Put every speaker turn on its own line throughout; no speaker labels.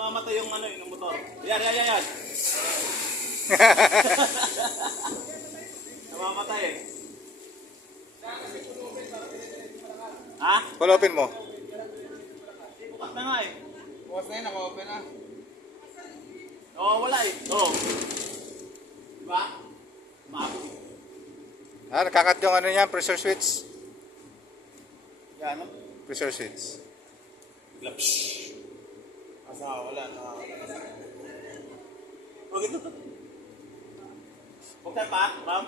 Namamatay yung ano, yung motor. Yan. Namamatay eh. Ha?
Pulupin mo.
Bukas na nga eh.
Bukas na yun, naka-open na.
Oo, wala eh. Oo. Diba? Mabot.
Nakakat yung ano niyan, pressure switch.
Yan, no?
Pressure switch.
Glaps.
Asa, wala.
Huwag ito. Huwag tayo pa, ma'am.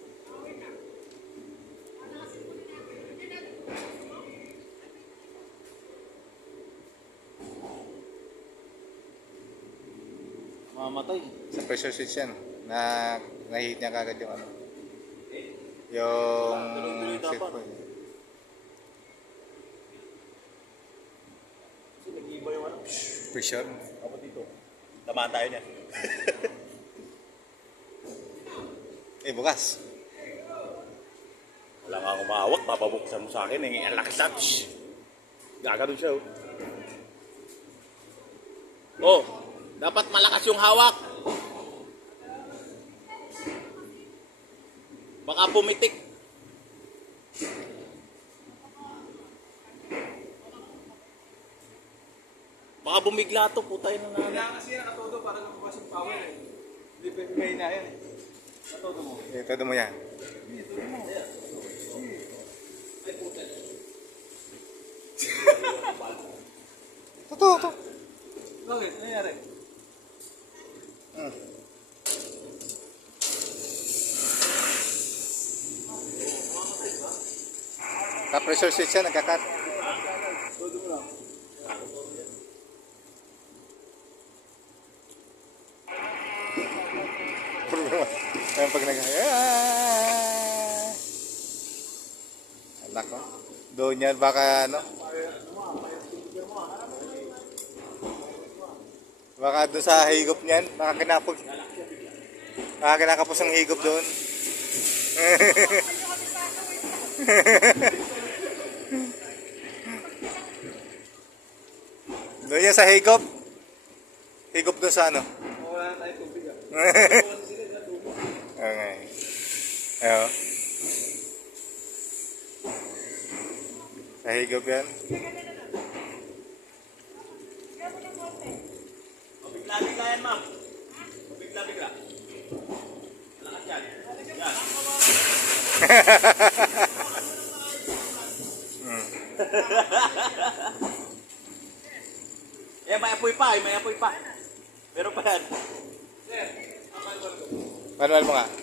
Mamatay.
Sa pressure switch yan. Na-heat niya kagad yung ano. Yung
Tuloy-tuloy dapat.
set point.
Kasi nag-iiba yung ano.
Pressure.
Ako dito. Tamaan tayo niya.
Bukas.
Wala nga akong mahawak. Papabuksan mo sa akin. Ang lakas na. Gagano'n siya oh. Oh, dapat malakas yung hawak. Baka pumitik. Baka bumigla to, putay na namin.
Kailangan kasi yan nakatodo para lumabas yung power eh. Hindi pwede may na yan eh. Nakatodo mo.
Todo mo yan.
Hindi, todo mo. Ay, puta.
Totoo.
Bakit? Ano nangyari?
Pressure switch yan, nagkakat.
Todo mo lang.
Ayun pag Anak ko. Doon yan, baka ano. Baka doon sa higop niyan, baka kinakapos ang higop doon. Doon yan sa higop. Higop doon sa ano.
Wala na tayong tubig ah.
Okay. Ayo. Sa higop yan.
Bigla yan, ma'am. Bigla. Malakas yan. Yan. May apoy pa. Meron pa yan.
Manual mo nga.